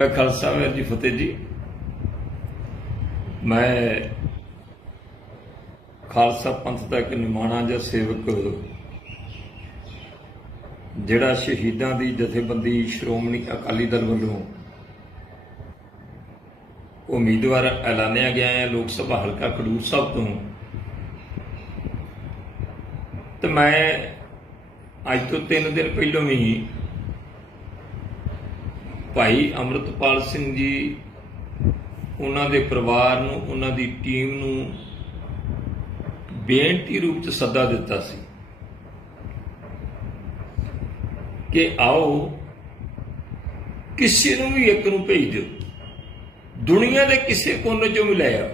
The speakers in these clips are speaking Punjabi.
ਮੈਂ ਖਾਲਸਾ ਵਾਹਿਗੁਰੂ ਜੀ ਫਤਿਹ ਜੀ। ਮੈਂ ਖਾਲਸਾ ਪੰਥ ਦਾ ਇੱਕ ਨਿਮਾਣਾ ਜਾਂ ਸੇਵਕ ਜਿਹੜਾ ਸ਼ਹੀਦਾਂ ਦੀ ਜਥੇਬੰਦੀ ਸ਼੍ਰੋਮਣੀ ਅਕਾਲੀ ਦਲ ਵੱਲੋਂ ਉਮੀਦਵਾਰ ਐਲਾਨਿਆ ਗਿਆ ਹੈ ਲੋਕ ਸਭਾ ਹਲਕਾ ਖਡੂਰ ਸਾਹਿਬ ਤੋਂ। ਤੇ ਮੈਂ ਅੱਜ ਤੋਂ 3 ਦਿਨ ਪਹਿਲਾਂ ਵੀ ਭਾਈ ਅਮਰਤਪਾਲ ਸਿੰਘ ਜੀ, ਉਹਨਾਂ ਦੇ ਪਰਿਵਾਰ ਨੂੰ, ਉਹਨਾਂ ਦੀ ਟੀਮ ਨੂੰ ਬੇਨਤੀ ਰੂਪ ਚ ਸੱਦਾ ਦਿੱਤਾ ਸੀ ਕਿ ਆਓ ਕਿਸੇ ਨੂੰ ਵੀ ਇੱਕ ਨੂੰ ਭੇਜ ਦਿਓ। ਦੁਨੀਆ ਦੇ ਕਿਸੇ ਕੋਨੇ ਚੋਂ ਵੀ ਲੈ ਆਓ।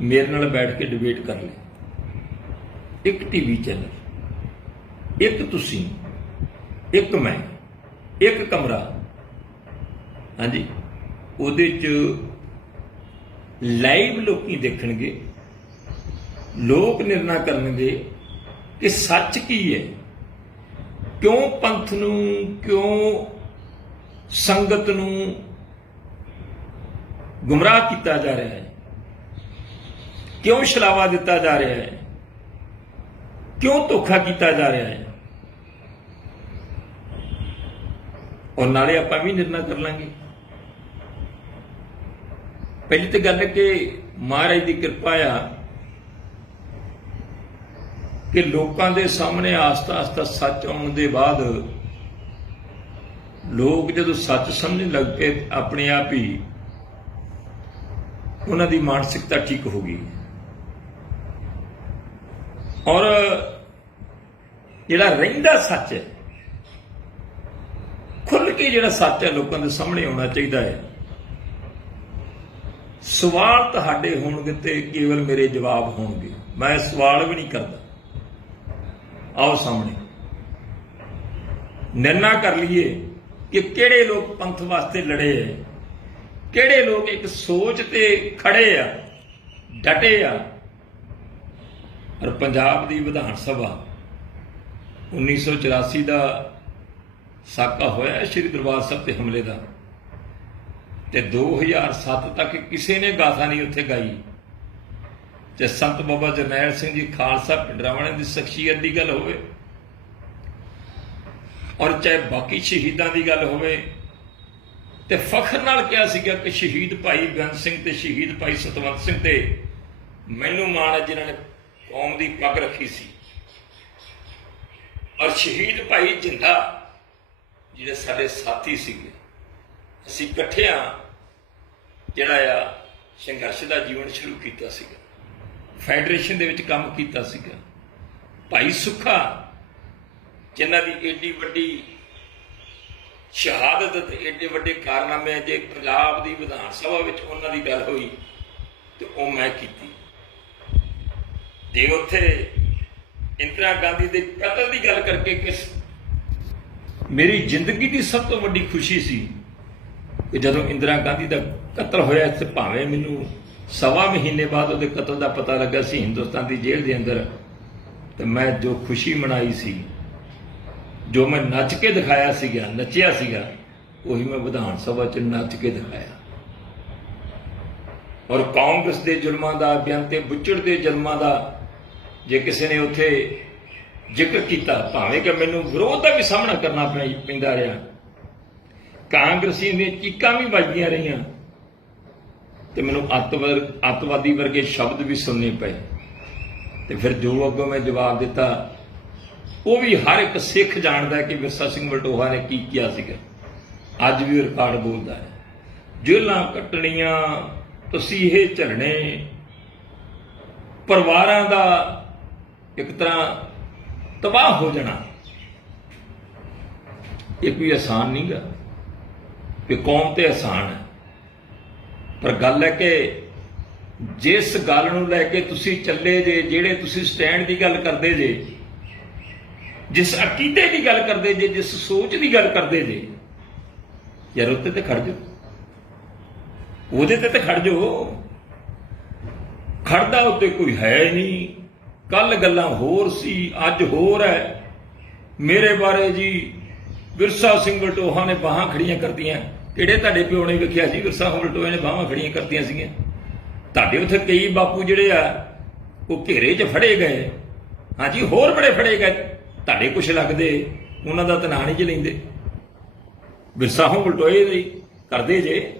ਮੇਰੇ ਨਾਲ ਬੈਠ ਕੇ ਡਿਬੇਟ ਕਰ ਲੈ ਇੱਕ ਟੀਵੀ ਚੈਨਲ ਇੱਕ ਤੁਸੀਂ, ਇੱਕ ਮੈਂ। ਇੱਕ ਕਮਰਾ। ਹਾਂਜੀ। ਉਹਦੇ ਚ ਲਾਈਵ ਲੋਕੀ ਦੇਖਣਗੇ, ਲੋਕ ਨਿਰਣਾ ਕਰਨਗੇ ਕਿ ਸੱਚ ਕੀ ਹੈ। ਕਿਉਂ ਪੰਥ ਨੂੰ, ਕਿਉਂ ਸੰਗਤ ਨੂੰ ਗੁੰਮਰਾਹ ਕੀਤਾ ਜਾ ਰਿਹਾ ਹੈ? ਕਿਉਂ ਛਲਾਵਾ ਦਿੱਤਾ ਜਾ ਰਿਹਾ ਹੈ? ਕਿਉਂ ਧੋਖਾ ਕੀਤਾ ਜਾ ਰਿਹਾ ਹੈ? ਔਰ ਨਾਲੇ ਆਪਾਂ ਵੀ ਨਿਰਣਾ ਕਰ ਲਾਂਗੇ। ਪਹਿਲੀ ਤਾਂ ਗੱਲ ਹੈ ਕਿ ਮਹਾਰਾਜ ਦੀ ਕਿਰਪਾ ਆ ਕਿ ਲੋਕਾਂ ਦੇ ਸਾਹਮਣੇ ਆਸਤਾ ਆਸਤਾ ਸੱਚ ਆਉਣ ਦੇ ਬਾਅਦ ਲੋਕ ਜਦੋਂ ਸੱਚ ਸਮਝਣ ਲੱਗ ਪਏ ਆਪਣੇ ਆਪ ਹੀ ਉਹਨਾਂ ਦੀ ਮਾਨਸਿਕਤਾ ਠੀਕ ਹੋ ਗਈ। ਔਰ ਜਿਹੜਾ ਰਹਿੰਦਾ ਸੱਚ ਹੈ ਖੁੱਲ ਕੇ ਜਿਹੜਾ ਸੱਚ ਹੈ ਲੋਕਾਂ ਦੇ ਸਾਹਮਣੇ ਆਉਣਾ ਚਾਹੀਦਾ ਹੈ। ਸਵਾਲ ਤੁਹਾਡੇ ਹੋਣਗੇ ਤੇ ਕੇਵਲ ਮੇਰੇ ਜਵਾਬ ਹੋਣਗੇ। ਮੈਂ ਸਵਾਲ ਵੀ ਨਹੀਂ ਕਰਦਾ। ਆਓ ਸਾਹਮਣੇ। ਨਿਰਣਾ ਕਰ ਲਈਏ ਕਿ ਕਿਹੜੇ ਲੋਕ ਪੰਥ ਵਾਸਤੇ ਲੜੇ ਐ ਕਿਹੜੇ ਲੋਕ ਇੱਕ ਸੋਚ ਤੇ ਖੜੇ ਆ, ਡਟੇ ਆ? ਔਰ ਪੰਜਾਬ ਦੀ ਵਿਧਾਨ ਸਭਾ 1984 ਦਾ ਸਾਕਾ ਹੋਇਆ ਸ਼੍ਰੀ ਦਰਬਾਰ ਸਾਹਿਬ ਤੇ ਹਮਲੇ ਦਾ। ਤੇ 2007 ਤੱਕ ਕਿਸੇ ਨੇ ਗਾਥਾ ਨਹੀਂ ਉੱਥੇ ਗਾਈ। ਤੇ ਸੰਤ ਬਾਬਾ ਜਰਨੈਲ ਸਿੰਘ ਜੀ ਖਾਲਸਾ ਪਿੰਡਰਾਵਾਲੇ ਦੀ ਸ਼ਖਸੀਅਤ ਦੀ ਗੱਲ ਹੋਵੇ ਔਰ ਚਾਹੇ ਬਾਕੀ ਸ਼ਹੀਦਾਂ ਦੀ ਗੱਲ ਹੋਵੇ, ਤੇ ਫਖਰ ਨਾਲ ਕਿਹਾ ਸੀਗਾ ਕਿ ਸ਼ਹੀਦ ਭਾਈ ਬੇਅੰਤ ਸਿੰਘ ਤੇ ਸ਼ਹੀਦ ਭਾਈ ਸਤਵੰਤ ਸਿੰਘ ਤੇ ਮੈਨੂੰ ਮਾਣ ਹੈ ਜਿਨ੍ਹਾਂ ਨੇ ਕੌਮ ਦੀ ਪੱਗ ਰੱਖੀ ਸੀ। ਔਰ ਸ਼ਹੀਦ ਭਾਈ ਜਿੰਦਾ ਜਿਹੜੇ ਸਾਡੇ ਸਾਥੀ ਸੀਗੇ। ਅਸੀਂ ਇਕੱਠਿਆਂ ਜਿਹੜਾ ਆ ਸੰਘਰਸ਼ ਦਾ ਜੀਵਨ ਸ਼ੁਰੂ ਕੀਤਾ ਸੀਗਾ। ਫੈਡਰੇਸ਼ਨ ਦੇ ਵਿੱਚ ਕੰਮ ਕੀਤਾ ਸੀਗਾ। ਭਾਈ ਸੁੱਖਾ, ਜਿਨ੍ਹਾਂ ਦੀ ਏਡੀ ਵੱਡੀ ਸ਼ਹਾਦਤ ਤੇ ਏਡੇ ਵੱਡੇ ਕਾਰਨਾਮੇ, ਜੇ ਪੰਜਾਬ ਦੀ ਵਿਧਾਨ ਸਭਾ ਵਿੱਚ ਉਹਨਾਂ ਦੀ ਗੱਲ ਹੋਈ, ਤੇ ਉਹ ਮੈਂ ਕੀਤੀ। ਜੇ ਉੱਥੇ ਇੰਦਰਾ ਗਾਂਧੀ ਦੇ ਕਤਲ ਦੀ ਗੱਲ ਕਰਕੇ ਕਿਸ ਮੇਰੀ ਜ਼ਿੰਦਗੀ ਦੀ ਸਭ ਤੋਂ ਵੱਡੀ ਖੁਸ਼ੀ ਸੀ ਕਿ ਜਦੋਂ ਇੰਦਰਾ ਗਾਂਧੀ ਦਾ ਕਤਲ ਹੋਇਆ ਤੇ ਭਾਵੇਂ ਮੈਨੂੰ ਸਵਾ ਮਹੀਨੇ ਬਾਅਦ ਉਹਦੇ ਕਤਲ ਦਾ ਪਤਾ ਲੱਗਾ ਸੀ ਹਿੰਦੁਸਤਾਨ ਦੀ ਜੇਲ੍ਹ ਦੇ ਅੰਦਰ, ਤੇ ਮੈਂ ਜੋ ਖੁਸ਼ੀ ਮਨਾਈ ਸੀ, ਜੋ ਮੈਂ ਨੱਚ ਕੇ ਦਿਖਾਇਆ ਸੀਗਾ, ਨੱਚਿਆ ਸੀਗਾ, ਉਹੀ ਮੈਂ ਵਿਧਾਨ ਸਭਾ 'ਚ ਨੱਚ ਕੇ ਦਿਖਾਇਆ। ਔਰ ਕਾਂਗਰਸ ਦੇ ਜ਼ੁਲਮਾਂ ਦਾ ਬੇਅੰਤੇ ਬੁੱਚੜ ਦੇ ਜ਼ੁਲਮਾਂ ਦਾ, ਜੇ ਕਿਸੇ ਨੇ ਉੱਥੇ ਜ਼ਿਕਰ ਕੀਤਾ, ਭਾਵੇਂ ਕਿ ਮੈਨੂੰ ਵਿਰੋਧ ਦਾ ਵੀ ਸਾਹਮਣਾ ਕਰਨਾ ਪੈ- ਪੈਂਦਾ ਰਿਹਾ। ਕਾਂਗਰਸੀ ਦੀਆਂ ਚੀਕਾਂ ਵੀ ਵੱਜਦੀਆਂ ਰਹੀਆਂ। ਤੇ ਮੈਨੂੰ ਅੱਤਵਾਦ ਅੱਤਵਾਦੀ ਵਰਗੇ ਸ਼ਬਦ ਵੀ ਸੁਣਨੇ ਪਏ। ਤੇ ਫਿਰ ਜੋ ਅੱਗੋਂ ਮੈਂ ਜਵਾਬ ਦਿੱਤਾ, ਉਹ ਵੀ ਹਰ ਇੱਕ ਸਿੱਖ ਜਾਣਦਾ ਕਿ ਵਿਰਸਾ ਸਿੰਘ ਬਲਟੋਹਾ ਨੇ ਕੀ ਕੀਤਾ ਸੀਗਾ। ਅੱਜ ਵੀ ਰਿਕਾਰਡ ਬੋਲਦਾ ਹੈ। ਜੇਲਾਂ ਕੱਟਣੀਆਂ ਤਸੀਹੇ ਝਰਨੇ, ਪਰਿਵਾਰਾਂ ਦਾ ਇੱਕ ਤਰ੍ਹਾਂ ਤਬਾਹ ਹੋ ਜਾਣਾ। ਇਹ ਕੋਈ ਆਸਾਨ ਨਹੀਂਗਾ ਕਿ ਕੌਮ ਤੇ ਆਸਾਨ ਹੈ। ਪਰ ਗੱਲ ਹੈ ਕਿ ਜਿਸ ਗੱਲ ਨੂੰ ਲੈ ਕੇ ਤੁਸੀਂ ਚੱਲੇ ਜੇ, ਜਿਹੜੇ ਤੁਸੀਂ ਸਟੈਂਡ ਦੀ ਗੱਲ ਕਰਦੇ ਜੇ, ਜਿਸ ਅਕੀਦੇ ਦੀ ਗੱਲ ਕਰਦੇ ਜੇ, ਜਿਸ ਸੋਚ ਦੀ ਗੱਲ ਕਰਦੇ ਜੇ, ਯਾਰ ਉੱਤੇ ਤੇ ਖੜ ਜਾਓ। ਉਹਦੇ ਤੇ ਤੇ ਖੜ ਜਾਓ। ਖੜਦਾ ਉੱਤੇ ਕੋਈ ਹੈ ਨਹੀਂ। ਕੱਲ ਗੱਲਾਂ ਹੋਰ ਸੀ, ਅੱਜ ਹੋਰ ਹੈ। ਮੇਰੇ ਬਾਰੇ ਜੀ ਵਿਰਸਾ ਸਿੰਘ ਬਲਟੋਹਾ ਨੇ ਬਾਹਾਂ ਖੜੀਆਂ ਕਰਤੀਆਂ। ਕਿਹੜੇ ਤੁਹਾਡੇ ਪਿਓ ਨੇ ਵੇਖਿਆ ਸੀ ਵਿਰਸਾ ਸਿੰਘ ਨੇ ਬਾਹਾਂ ਖੜੀਆਂ ਕਰਤੀਆਂ ਸੀਗੀਆਂ? ਤੁਹਾਡੇ ਉੱਥੇ ਕਈ ਬਾਪੂ ਜਿਹੜੇ ਆ, ਉਹ ਘੇਰੇ 'ਚ ਫੜੇ ਗਏ। ਹਾਂਜੀ, ਹੋਰ ਬੜੇ ਫੜੇ ਗਏ। ਤੁਹਾਡੇ ਕੁਛ ਲੱਗਦੇ, ਉਹਨਾਂ ਦਾ ਤਾਂ ਨਾਂ ਨਹੀਂ ਚ ਲੈਂਦੇ। ਵਿਰਸਾ ਸਿੰਘ ਬਲਟੋਏ ਦੇ ਕਰਦੇ ਜੇ।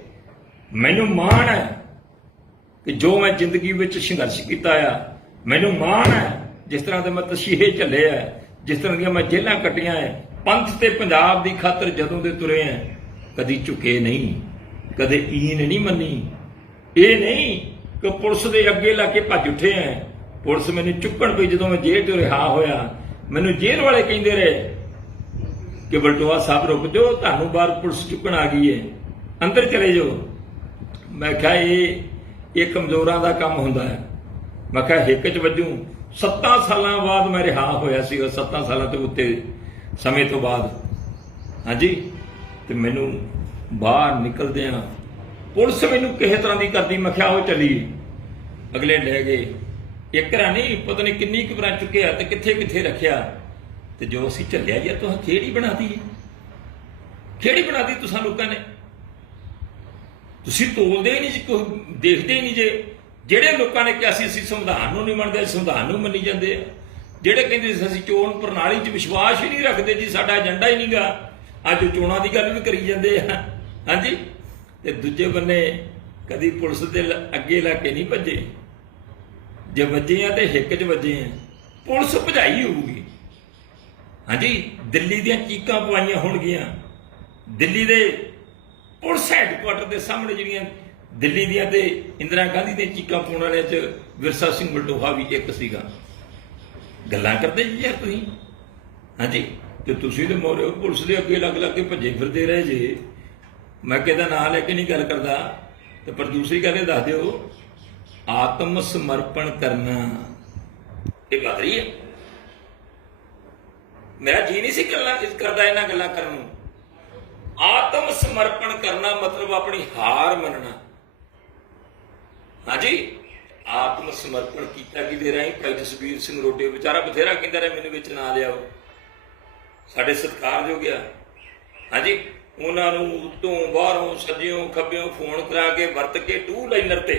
ਮੈਨੂੰ ਮਾਣ ਹੈ ਕਿ ਜੋ ਮੈਂ ਜ਼ਿੰਦਗੀ ਵਿੱਚ ਸੰਘਰਸ਼ ਕੀਤਾ ਆ ਮੈਨੂੰ ਮਾਣ ਹੈ ਜਿਸ ਤਰ੍ਹਾਂ ਦੇ ਮੈਂ ਤਸ਼ੀਹੇ ਝੱਲੇ ਆ ਜਿਸ ਤਰ੍ਹਾਂ ਦੀਆਂ ਮੈਂ ਜੇਲਾਂ ਕੱਟੀਆਂ ਐ ਪੰਥ ਤੇ ਪੰਜਾਬ ਦੀ ਖਾਤਰ ਜਦੋਂ ਦੇ ਤੁਰੇ ਆ ਕਦੀ ਝੁਕੇ ਨਹੀਂ, ਕਦੇ ਈਨ ਨਹੀਂ ਮੰਨੀ। ਇਹ ਨਹੀਂ ਕਿ ਪੁਲਿਸ ਦੇ ਅੱਗੇ ਲਾ ਕੇ ਭੱਜ ਉੱਠੇ ਆ ਪੁਲਿਸ ਮੈਨੂੰ ਚੁੱਕਣ ਪਈ ਜਦੋਂ ਮੈਂ ਜੇਲ੍ਹ ਤੋਂ ਰਿਹਾ ਹੋਇਆ, ਮੈਨੂੰ ਜੇਲ੍ਹ ਵਾਲੇ ਕਹਿੰਦੇ ਰਹੇ ਕਿ ਬਲਟੋਆ ਸਾਹਿਬ ਰੁਕ ਜਾਓ, ਤੁਹਾਨੂੰ ਬਾਹਰ ਪੁਲਿਸ ਚੁੱਕਣ ਆ ਗਈ ਹੈ। ਅੰਦਰ ਚਲੇ ਜਾਓ। ਮੈਂ ਕਿਹਾ, ਇਹ ਇਹ ਕਮਜ਼ੋਰਾਂ ਦਾ ਕੰਮ ਹੁੰਦਾ ਹੈ। ਮੈਂ ਕਿਹਾ ਹਿੱਕ ਚ ਵੱਜੂ। 7 ਸਾਲਾਂ ਬਾਅਦ ਮੈਂ ਰਿਹਾ ਹੋਇਆ ਸੀ 7 ਸਾਲਾਂ ਤੋਂ ਉੱਤੇ, ਸਮੇਂ ਤੋਂ ਬਾਅਦ। ਹਾਂਜੀ? ਤੇ ਮੈਨੂੰ ਬਾਹਰ ਨਿਕਲਦਿਆਂ ਪੁਲਿਸ ਮੈਨੂੰ ਕਿਸੇ ਤਰ੍ਹਾਂ ਦੀ ਕਰਦੀ, ਮੈਂ ਕਿਹਾ ਉਹ ਚਲੀ ਅਗਲੇ ਲੈ ਗਏ। ਇੱਕ ਰਾਂ ਨਹੀਂ, ਪਤਾ ਨਹੀਂ ਕਿੰਨੀ ਕੁ ਵਾਰਾਂ ਚੁੱਕਿਆ ਤੇ ਕਿੱਥੇ ਕਿੱਥੇ ਰੱਖਿਆ। ਤੇ ਜੋ ਅਸੀਂ ਚੱਲਿਆ ਜੀ ਤੁਸੀਂ ਕਿਹੜੀ ਬਣਾਤੀ ਹੈ ਕਿਹੜੀ ਬਣਾਤੀ ਤੁਸੀਂ ਲੋਕਾਂ ਨੇ। ਤੁਸੀਂ ਤੋਲਦੇ ਨਹੀਂ ਜੀ ਦੇਖਦੇ ਹੀ ਨਹੀਂ ਜੇ। ਜਿਹੜੇ ਲੋਕਾਂ ਨੇ ਕਿਹਾ ਸੀ, ਅਸੀਂ ਸੰਵਿਧਾਨ ਨੂੰ ਨਹੀਂ ਮੰਨਦੇ ਸੰਵਿਧਾਨ ਨੂੰ ਮੰਨੀ ਜਾਂਦੇ ਆ। ਜਿਹੜੇ ਕਹਿੰਦੇ ਸੀ, ਅਸੀਂ ਚੋਣ ਪ੍ਰਣਾਲੀ 'ਚ ਵਿਸ਼ਵਾਸ ਹੀ ਨਹੀਂ ਰੱਖਦੇ ਜੀ, ਸਾਡਾ ਏਜੰਡਾ ਹੀ ਨਹੀਂਗਾ। ਅੱਜ ਉਹ ਚੋਣਾਂ ਦੀ ਗੱਲ ਵੀ ਕਰੀ ਜਾਂਦੇ ਆ। ਹਾਂਜੀ? ਤੇ ਦੂਜੇ ਬੰਨੇ ਕਦੀ ਪੁਲਿਸ ਦੇ ਲ- ਅੱਗੇ ਲਾ ਕੇ ਨਹੀਂ ਭੱਜੇ। ਜੇ ਵੱਜੇ ਆ ਤੇ ਹਿੱਕ 'ਚ ਵੱਜੇ ਆ। ਪੁਲਿਸ ਭਜਾਈ ਹੋਊਗੀ। ਹਾਂਜੀ? ਦਿੱਲੀ ਦੀਆਂ ਚੀਕਾਂ ਪਵਾਈਆਂ ਹੋਣਗੀਆਂ। ਦਿੱਲੀ ਦੇ ਪੁਲਿਸ ਹੈਡਕੁਆਟਰ ਦੇ ਸਾਹਮਣੇ ਜਿਹੜੀਆਂ ਦਿੱਲੀ ਦੀਆਂ ਤੇ ਇੰਦਰਾ ਗਾਂਧੀ ਦੀਆਂ ਚੀਕਾਂ ਪਾਉਣ ਵਾਲਿਆਂ 'ਚ ਵਿਰਸਾ ਸਿੰਘ ਬਲਟੋਹਾ ਵੀ ਇੱਕ ਸੀਗਾ। ਗੱਲਾਂ ਕਰਦੇ ਜੀ ਯਾਰ ਤੁਸੀਂ? ਹਾਂਜੀ, ਤੇ ਤੁਸੀਂ ਤੇ ਮੋਰੇ ਪੁਲਿਸ ਦੇ ਅੱਗੇ ਲੱਗ ਲੱਗ ਕੇ ਭੱਜੇ ਫਿਰਦੇ ਰਹੇ ਜੇ। ਮੈਂ ਕਿਹਦਾ ਨਾਂ ਲੈ ਕੇ ਨਹੀਂ ਗੱਲ ਕਰਦਾ। ਤੇ ਪਰ ਦੂਸਰੀ ਗੱਲ ਇਹ ਦੱਸ ਦਿਓ, ਆਤਮ ਸਮਰਪਣ ਕਰਨਾ ਇਹ ਗੱਲ ਰਹੀ ਹੈ। ਮੇਰਾ ਜੀ ਨਹੀਂ ਸੀ ਗੱਲਾਂ ਇਸ ਕਰਦਾ ਇਹਨਾਂ ਗੱਲਾਂ ਕਰਨ ਨੂੰ। ਆਤਮ ਸਮਰਪਣ ਕਰਨਾ ਮਤਲਬ ਆਪਣੀ ਹਾਰ ਮੰਨਣਾ। ਹਾਂਜੀ। ਆਤਮ ਸਮਰਪਣ ਕੀਤਾ ਕਿਦੇ ਰਾਹੀਂ? ਭਾਈ ਜਸਵੀਰ ਸਿੰਘ ਰੋਡੇ, ਵਿਚਾਰਾ ਬਥੇਰਾ ਕਹਿੰਦਾ ਰਿਹਾ, ਮੈਨੂੰ ਵਿੱਚ ਨਾ ਲਿਆਓ। ਸਾਡੇ ਸਤਿਕਾਰਯੋਗ ਗਿਆ ਹਾਂਜੀ। ਉਹਨਾਂ ਨੂੰ ਉੱਤੋਂ ਬਾਹਰੋਂ ਸੱਜਿਓਂ ਖੱਬਿਓਂ ਫੋਨ ਕਰਾ ਕੇ ਵਰਤ ਕੇ ਟੂ ਲਾਈਨਰ ਤੇ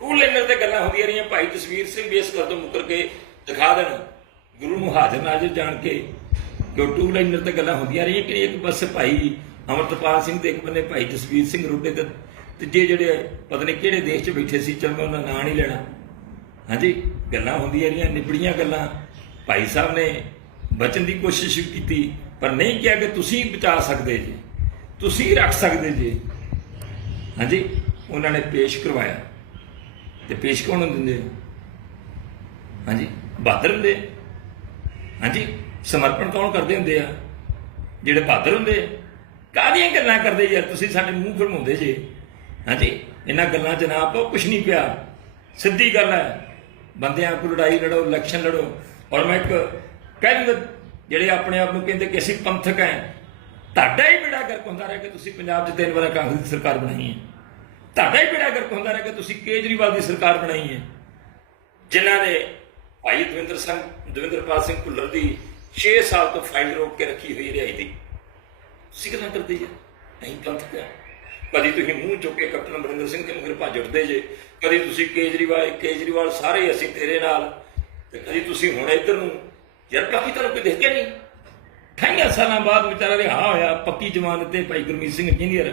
ਟੂ ਲਾਈਨਰ ਤੇ ਗੱਲਾਂ ਹੁੰਦੀਆਂ ਰਹੀਆਂ। ਭਾਈ ਜਸਵੀਰ ਸਿੰਘ ਵੀ ਇਸ ਗੱਲ ਤੋਂ ਮੁੱਕਰ ਕੇ ਦਿਖਾ ਦੇਣ। ਗੁਰੂ ਨੂੰ ਹਾਜ਼ਰ ਨਾਜ਼ਰ ਜਾਣ ਕੇ ਕਿ ਟੂ ਲਾਈਨਰ ਤੇ ਗੱਲਾਂ ਹੁੰਦੀਆਂ ਰਹੀਆਂ ਕਿ ਇੱਕ ਬਸ ਭਾਈ ਅਮਰਤਪਾਲ ਸਿੰਘ ਤੇ ਇੱਕ ਬੰਨੇ ਭਾਈ ਜਸਵੀਰ ਸਿੰਘ ਰੋਡੇ ਤੇ ਤੀਜੇ ਜਿਹੜੇ ਪਤਾ ਨਹੀਂ ਕਿਹੜੇ ਦੇਸ਼ 'ਚ ਬੈਠੇ ਸੀ, ਚਲ ਮੈਂ ਉਹਨਾਂ ਦਾ ਨਾਂ ਨਹੀਂ ਲੈਣਾ। ਹਾਂਜੀ, ਗੱਲਾਂ ਹੁੰਦੀਆਂ ਰਹੀਆਂ, ਨਿਬੜੀਆਂ ਗੱਲਾਂ। ਭਾਈ ਸਾਹਿਬ ਨੇ ਬਚਨ ਦੀ ਕੋਸ਼ਿਸ਼ ਕੀਤੀ, ਪਰ ਨਹੀਂ ਕਿਹਾ ਕਿ ਤੁਸੀਂ ਬਚਾ ਸਕਦੇ ਜੀ, ਤੁਸੀਂ ਰੱਖ ਸਕਦੇ ਜੀ। ਹਾਂਜੀ, ਉਹਨਾਂ ਨੇ ਪੇਸ਼ ਕਰਵਾਇਆ। ਤੇ ਪੇਸ਼ ਕੌਣ ਨੂੰ ਦਿੰਦੇ ਹਾਂਜੀ, ਬਹਾਦਰ ਹੁੰਦੇ ਹਾਂਜੀ, ਸਮਰਪਣ ਕੌਣ ਕਰਦੇ ਹੁੰਦੇ ਆ? ਜਿਹੜੇ ਬਹਾਦਰ ਹੁੰਦੇ ਆ। ਕਾਹਦੀਆਂ ਗੱਲਾਂ ਕਰਦੇ ਯਾਰ, ਤੁਸੀਂ ਸਾਡੇ ਮੂੰਹ ਖੜਮਾਉਂਦੇ ਜੇ। ਹਾਂਜੀ। ਇਹਨਾਂ ਗੱਲਾਂ 'ਚ ਨਾ ਪਾਓ ਕੁਛ ਨਹੀਂ ਪਿਆ। ਸਿੱਧੀ ਗੱਲ ਹੈ। ਬੰਦਿਆਂ ਕੋਲ ਲੜਾਈ ਲੜੋ ਇਲੈਕਸ਼ਨ ਲੜੋ। ਔਰ ਮੈਂ ਇੱਕ ਕਹਿੰਦਾ ਜਿਹੜੇ ਆਪਣੇ ਆਪ ਨੂੰ ਕਹਿੰਦੇ ਕਿ ਅਸੀਂ ਪੰਥਕ ਹੈ, ਤੁਹਾਡਾ ਹੀ ਬੇੜਾ ਗਰਕ ਹੁੰਦਾ ਰਿਹਾ ਕਿ ਤੁਸੀਂ ਪੰਜਾਬ 'ਚ ਤਿੰਨ ਵਾਰ ਕਾਂਗਰਸ ਦੀ ਸਰਕਾਰ ਬਣਾਈ ਹੈ। ਤੁਹਾਡਾ ਹੀ ਬੇੜਾ ਗਰਕ ਹੁੰਦਾ ਰਿਹਾ ਕਿ ਤੁਸੀਂ ਕੇਜਰੀਵਾਲ ਦੀ ਸਰਕਾਰ ਬਣਾਈ ਹੈ। ਜਿਨ੍ਹਾਂ ਨੇ ਭਾਈ ਦਵਿੰਦਰ ਸਿੰਘ, ਦਵਿੰਦਰਪਾਲ ਸਿੰਘ ਭੁੱਲਰ ਦੀ 6 ਸਾਲ ਤੋਂ ਫਾਈਲ ਰੋਕ ਕੇ ਰੱਖੀ ਹੋਈ ਰਿਹਾਈ ਦੀ। ਤੁਸੀਂ ਗੱਲਾਂ ਕਰਦੇ ਜੀ? ਨਹੀਂ ਪੰਥਕ ਹੈ। ਕਦੀ ਤੁਸੀਂ ਮੂੰਹ ਚੁੱਕ ਕੇ ਕੈਪਟਨ ਅਮਰਿੰਦਰ ਸਿੰਘ ਦੇ ਮਗਰ ਭੱਜ ਉੱਠਦੇ ਜੇ, ਕਦੀ ਤੁਸੀਂ ਕੇਜਰੀਵਾਲ ਕੇਜਰੀਵਾਲ ਸਾਰੇ ਅਸੀਂ ਤੇਰੇ ਨਾਲ, ਤੇ ਕਦੀ ਤੁਸੀਂ ਹੁਣ ਇੱਧਰ ਨੂੰ, ਯਾਰ ਕਾਫੀ ਤੁਹਾਨੂੰ ਕੋਈ ਦੇਖਿਆ ਨਹੀਂ। ਠਾਈਆਂ ਸਾਲਾਂ ਬਾਅਦ ਵਿਚਾਰਾ ਰਿਹਾ ਹੋਇਆ, ਪੱਕੀ ਜ਼ਮਾਨਤ ਤੇ ਭਾਈ ਗੁਰਮੀਤ ਸਿੰਘ ਇੰਜੀਨੀਅਰ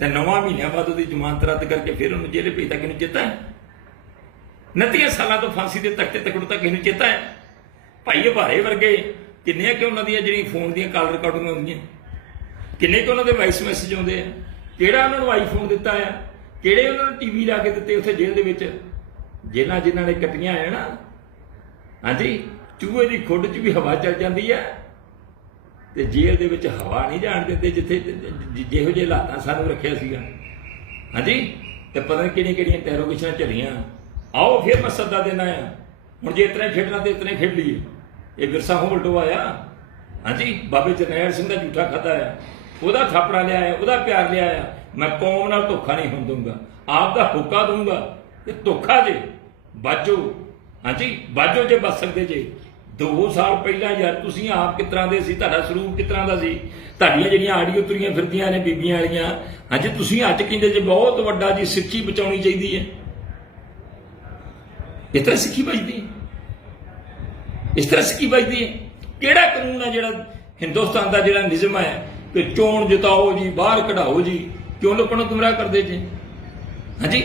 ਤੇ ਨਵਾਂ ਮਹੀਨਿਆਂ ਬਾਅਦ ਉਹਦੀ ਜ਼ਮਾਨਤ ਰੱਦ ਕਰਕੇ ਫਿਰ ਉਹਨੂੰ ਜੇਲ੍ਹ ਭੇਜਤਾ, ਕਿਹਨੂੰ ਚੇਤਾ ਹੈ? ਨਤੀਆਂ ਸਾਲਾਂ ਤੋਂ ਫਾਂਸੀ ਦੇ ਤਖਤੇ ਤੱਕੜ ਤੱਕ ਇਹਨੂੰ ਚੇਤਾ ਹੈ? ਭਾਈ ਭਾਰੇ ਵਰਗੇ, ਕਿੰਨੇ ਆ ਕਿ ਉਹਨਾਂ ਦੀਆਂ ਜਿਹੜੀ ਫੋਨ ਦੀਆਂ ਕਾਲ ਰਿਕਾਰਡਿੰਗ ਹੁੰਦੀਆਂ? ਕਿੰਨੇ ਕਿ ਉਹਨਾਂ ਦੇ ਵਾਇਸ ਮੈਸੇਜ ਆਉਂਦੇ ਆ? ਕਿਹੜਾ ਉਹਨਾਂ ਨੂੰ ਆਈਫੋਨ ਦਿੱਤਾ ਆ ਕਿਹੜੇ ਉਹਨਾਂ ਨੂੰ ਟੀਵੀ ਲਾ ਕੇ ਦਿੱਤੇ ਉੱਥੇ ਜੇਲ੍ਹ ਦੇ ਵਿੱਚ? ਜਿਨ੍ਹਾਂ ਜਿਨ੍ਹਾਂ ਨੇ ਕੱਟੀਆਂ ਆ ਨਾ? ਹਾਂਜੀ, ਚੂਹੇ ਦੀ ਖੁੱਡ 'ਚ ਵੀ ਹਵਾ ਚੱਲ ਜਾਂਦੀ ਆ ਤੇ ਜੇਲ੍ਹ ਦੇ ਵਿੱਚ ਹਵਾ ਨਹੀਂ ਜਾਣ ਦਿੰਦੇ ਜਿੱਥੇ ਜਿਹੋ ਜਿਹੇ ਹਾਲਾਤਾਂ ਸਾਨੂੰ ਰੱਖਿਆ ਸੀਗਾ। ਹਾਂਜੀ, ਤੇ ਪਤਾ ਨਹੀਂ ਕਿਹੜੀਆਂ ਕਿਹੜੀਆਂ ਇੰਟਰੋਗੇਸ਼ਨਾਂ ਚੱਲੀਆਂ। ਆਓ ਫਿਰ ਮੈਂ ਸੱਦਾ ਦੇਣਾ ਆ ਹੁਣ ਜੇ ਇਤਨੇ ਖੇਡਣਾ ਤੇ ਇਤਨੇ ਖੇਡ ਲਈਏ। ਇਹ ਵਿਰਸਾ ਹੋ ਉਲਟੋ ਆਇਆ। ਹਾਂਜੀ, ਬਾਬੇ ਜਰਨੈਲ ਸਿੰਘ ਦਾ ਝੂਠਾ ਖਾਦਾ ਆ ਉਹਦਾ ਥਾਪੜਾ ਲਿਆ ਆ ਉਹਦਾ ਪਿਆਰ ਲਿਆ ਆ ਮੈਂ ਕੌਮ ਨਾਲ ਧੋਖਾ ਨਹੀਂ ਹੋਣ ਦੂੰਗਾ ਆਪ ਦਾ ਹੁੱਕਾ ਦੂੰਗਾ ਤੇ ਧੋਖਾ ਜੇ। ਬਾਜੋ। ਹਾਂਜੀ, ਬਾਜੋ ਜੇ, ਬਚ ਸਕਦੇ ਜੇ। 2 ਸਾਲ ਪਹਿਲਾਂ ਯਾਰ, ਤੁਸੀਂ ਆਪ ਕਿਸ ਤਰ੍ਹਾਂ ਦੇ ਸੀ? ਤੁਹਾਡਾ ਸਰੂਪ ਕਿਸ ਤਰ੍ਹਾਂ ਦਾ ਸੀ? ਤੁਹਾਡੀਆਂ ਜਿਹੜੀਆਂ ਆਡੀਓ ਤੁਰੀਆਂ ਫਿਰਦੀਆਂ ਨੇ ਬੀਬੀਆਂ ਵਾਲੀਆਂ, ਹਾਂਜੀ, ਤੁਸੀਂ ਅੱਜ ਕਹਿੰਦੇ ਜੇ ਬਹੁਤ ਵੱਡਾ ਜੀ, ਸਿੱਖੀ ਬਚਾਉਣੀ ਚਾਹੀਦੀ ਹੈ। ਇਸ ਤਰ੍ਹਾਂ ਸਿੱਖੀ ਬਚਦੀ ਹੈ। ਇਸ ਤਰ੍ਹਾਂ ਸਿੱਖੀ ਬਚਦੀ ਹੈ। ਕਿਹੜਾ ਕਾਨੂੰਨ ਹੈ ਜਿਹੜਾ ਹਿੰਦੁਸਤਾਨ ਦਾ ਜਿਹੜਾ ਨਿਯਮ ਹੈ? ਕਿ ਚੋਣ ਜਿਤਾਓ ਜੀ, ਬਾਹਰ ਕਢਾਓ ਜੀ। ਕਿਉਂ ਲੋਕਾਂ ਨੂੰ ਗੁੰਮਰਾਹ ਕਰਦੇ ਜੀ? ਹਾਂਜੀ।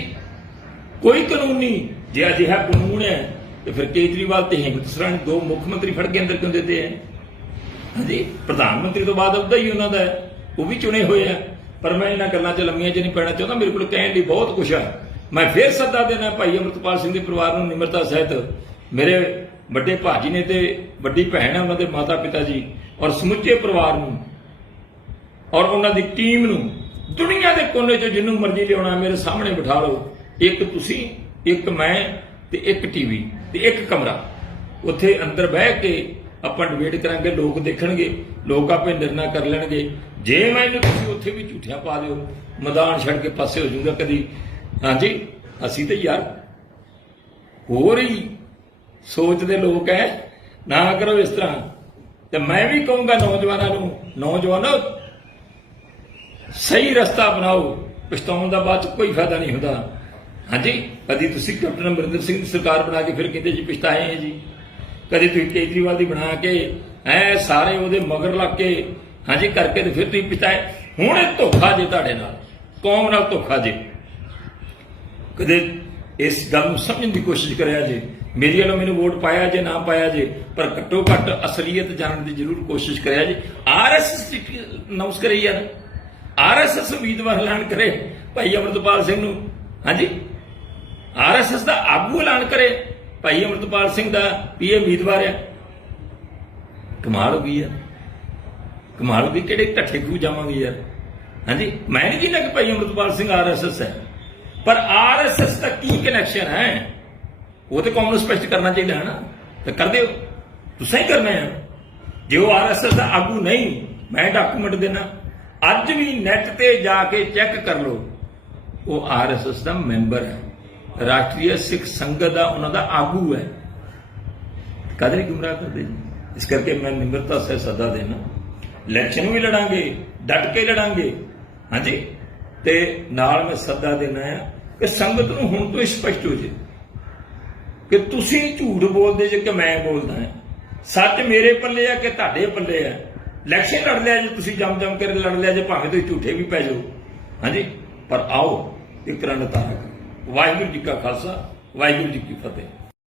ਕੋਈ ਕਾਨੂੰਨ ਨਹੀਂ। ਜੇ ਅਜਿਹਾ ਕਾਨੂੰਨ ਹੈ, ਤੇ ਫਿਰ ਕੇਜਰੀਵਾਲ ਤੇ ਹਿੰਮਤ ਸਰਾਂ ਦੋ ਮੁੱਖ ਮੰਤਰੀ ਫੜ ਕੇ ਅੰਦਰ ਕਿਉਂ ਦਿੰਦੇ ਹੈ? ਹਾਂਜੀ, ਪ੍ਰਧਾਨ ਮੰਤਰੀ ਤੋਂ ਬਾਅਦ ਉਹਦਾ ਹੀ ਉਹਨਾਂ ਦਾ ਉਹ ਵੀ ਚੁਣੇ ਹੋਏ ਆ। ਪਰ ਮੈਂ ਇਹਨਾਂ ਗੱਲਾਂ 'ਚ ਲੰਮੀਆਂ 'ਚ ਨਹੀਂ ਪੈਣਾ ਚਾਹੁੰਦਾ। ਮੇਰੇ ਕੋਲ ਕਹਿਣ ਲਈ ਬਹੁਤ ਕੁਝ ਆ। ਮੈਂ ਫੇਰ ਸੱਦਾ ਦੇਣਾ ਭਾਈ ਅਮਰਤਪਾਲ ਸਿੰਘ ਦੇ ਪਰਿਵਾਰ ਨੂੰ ਨਿਮਰਤਾ ਸਹਿਤ। ਮੇਰੇ ਵੱਡੇ ਭਾਜੀ ਨੇ ਤੇ ਵੱਡੀ ਭੈਣ ਹੈ ਉਹਨਾਂ ਦੇ ਮਾਤਾ ਪਿਤਾ ਜੀ। ਔਰ ਸਮੁੱਚੇ ਪਰਿਵਾਰ ਨੂੰ ਔਰ ਉਹਨਾਂ ਦੀ ਟੀਮ ਨੂੰ ਦੁਨੀਆ ਦੇ ਕੋਨੇ 'ਚ ਜਿੰਨੂੰ ਮਰਜ਼ੀ ਲਿਆਉਣਾ ਮੇਰੇ ਸਾਹਮਣੇ ਬਿਠਾ ਲਓ। ਇੱਕ ਤੁਸੀਂ, ਇੱਕ ਮੈਂ ਤੇ ਇੱਕ ਟੀਵੀ ਤੇ ਇੱਕ ਕਮਰਾ। ਉੱਥੇ ਅੰਦਰ ਬਹਿ ਕੇ ਆਪਾਂ ਡਿਬੇਟ ਕਰਾਂਗੇ, ਲੋਕ ਦੇਖਣਗੇ, ਲੋਕ ਆਪੇ ਨਿਰਣਾ ਕਰ ਲੈਣਗੇ। ਜੇ ਮੈਨੂੰ ਤੁਸੀਂ ਉੱਥੇ ਵੀ ਝੂਠਿਆਂ ਪਾ ਦਿਓ, ਮੈਦਾਨ ਛੱਡ ਕੇ ਪਾਸੇ ਹੋ ਜਾਊਗਾ ਕਦੀ। ਹਾਂਜੀ, ਅਸੀਂ ਤੇ ਯਾਰ ਹੋਰ ਹੀ ਸੋਚਦੇ ਲੋਕ ਐ। ਨਾ ਕਰੋ ਇਸ ਤਰ੍ਹਾਂ। ਤੇ ਮੈਂ ਵੀ ਕਹੂੰਗਾ ਨੌਜਵਾਨਾਂ ਨੂੰ, ਨੌਜਵਾਨੋ ਸਹੀ ਰਸਤਾ ਬਣਾਓ ਪਛਤਾਉਣ ਦਾ ਬਾਅਦ ਚ ਕੋਈ ਫਾਇਦਾ ਨਹੀਂ ਹੁੰਦਾ। ਹਾਂਜੀ, ਕਦੀ ਤੁਸੀਂ ਕੈਪਟਨ ਅਮਰਿੰਦਰ ਸਿੰਘ ਦੀ ਸਰਕਾਰ ਬਣਾ ਕੇ ਫਿਰ ਕਹਿੰਦੇ ਜੀ ਪਛਤਾਏ ਜੀ। ਕਦੀ ਤੁਸੀਂ ਕੇਜਰੀਵਾਲ ਦੀ ਬਣਾ ਕੇ, ਐ ਸਾਰੇ ਉਹਦੇ ਮਗਰ ਲੱਗ ਕੇ, ਹਾਂਜੀ, ਕਰਕੇ ਤੇ ਫਿਰ ਤੁਸੀਂ ਪਛਤਾਏ। ਹੁਣ ਇਹ ਧੋਖਾ ਜੇ ਤੁਹਾਡੇ ਨਾਲ, ਕੌਮ ਨਾਲ ਧੋਖਾ ਜੇ। ਕਦੇ ਇਸ ਗੱਲ ਨੂੰ ਸਮਝਣ ਦੀ ਕੋਸ਼ਿਸ਼ ਕਰਿਆ ਜੇ। ਮੇਰੀ ਵੱਲੋਂ ਮੈਨੂੰ ਵੋਟ ਪਾਇਆ ਜੇ, ਨਾ ਪਾਇਆ ਜੇ, ਪਰ ਘੱਟੋ ਘੱਟ ਅਸਲੀਅਤ ਜਾਣਨ ਦੀ ਜ਼ਰੂਰ ਕੋਸ਼ਿਸ਼ ਕਰਿਆ ਜੇ। ਆਰਐਸਐਸ ਅਨਾਉਂਸ ਕਰੇ ਯਾਰ ਆਰਐਸਐਸ ਉਮੀਦਵਾਰ ਐਲਾਨ ਕਰੇ, ਭਾਈ ਅਮਰਤਪਾਲ ਸਿੰਘ ਨੂੰ। ਹਾਂਜੀ? ਆਰਐਸਐਸ ਦਾ ਆਗੂ ਐਲਾਨ ਕਰੇ, ਭਾਈ ਅਮਰਤਪਾਲ ਸਿੰਘ ਦਾ ਵੀ ਇਹ ਉਮੀਦਵਾਰ ਹੈ ਕਮਾਲ ਹੋ ਗਈ ਯਾਰ। ਕਮਾਲ ਹੋ ਗਈ, ਕਿਹੜੇ ਢੱਠੇ ਖੂ ਜਾਵਾਂਗੇ ਯਾਰ। ਹਾਂਜੀ? ਮੈਂ ਨਹੀਂ ਕਹਿੰਦਾ ਕਿ ਭਾਈ ਅਮਰਤਪਾਲ ਸਿੰਘ ਆਰਐਸਐਸ ਹੈ। ਪਰ ਆਰਐਸਐਸ ਦਾ ਕੀ ਕਨੈਕਸ਼ਨ ਹੈ? ਉਹ ਤੇ ਕਾਂਗਰਸ ਸਪਸ਼ਟ ਕਰਨਾ ਚਾਹੀਦਾ ਹੈ ਨਾ ਤਾਂ ਕਰਦੇ ਹੋ ਤੁਸੀਂ ਹੀ ਕਰਨਾ ਹੈ। ਜੇ ਉਹ ਆਰਐਸਐਸ ਦਾ ਆਗੂ ਨਹੀਂ, ਮੈਂ ਡਾਕੂਮੈਂਟ ਦੇਣਾ। ਅੱਜ ਵੀ ਨੈਟ ਤੇ ਜਾ ਕੇ ਚੈੱਕ ਕਰ ਲਓ। ਉਹ ਆਰਐਸਐਸ ਦਾ ਮੈਂਬਰ ਹੈ। ਰਾਸ਼ਟਰੀ ਸਿੱਖ ਸੰਗਤ ਦਾ ਉਹਨਾਂ ਦਾ ਆਗੂ ਹੈ। ਕਦਰੀ ਗੁੰਮਰਾਹ ਕਰਦੇ ਜੀ? ਇਸ ਕਰਕੇ ਮੈਂ ਨਿਮਰਤਾ ਸੇ ਸਦਾ ਦੇਣਾ। ਇਲੈਕਸ਼ਨ ਵੀ ਲੜਾਂਗੇ, ਡਟ ਕੇ ਲੜਾਂਗੇ। ਹਾਂਜੀ? ਤੇ ਨਾਲ ਮੈਂ ਸੱਦਾ ਦੇਣਾ ਹੈ ਕਿ ਸੰਗਤ ਨੂੰ ਹੁਣ ਤੋਂ ਸਪਸ਼ਟ ਹੋ ਜੇ ਕਿ ਤੁਸੀਂ ਝੂਠ ਬੋਲਦੇ ਜੇ ਕਿ ਮੈਂ ਬੋਲਦਾ ਹਾਂ। ਸੱਚ ਮੇਰੇ ਪੱਲੇ ਆ ਕਿ ਤੁਹਾਡੇ ਪੱਲੇ ਆ? ਇਲੈਕਸ਼ਨ ਲੜ ਲਿਆ ਜੇ, ਤੁਸੀਂ ਜਮ ਜਮ ਕੇ ਲੜ ਲਿਆ ਜੇ, ਭਾਵੇਂ ਤੁਸੀਂ ਝੂਠੇ ਵੀ ਪੈ ਜਾਓ। ਹਾਂਜੀ? ਪਰ ਆਓ, ਇੱਕ ਇਕਰਾਂ ਤਾਰਕ ਵਾਹਿਗੁਰੂ ਜੀ ਕਾ ਖਾਲਸਾ, ਵਾਹਿਗੁਰੂ ਜੀ ਕੀ ਫਤਿਹ।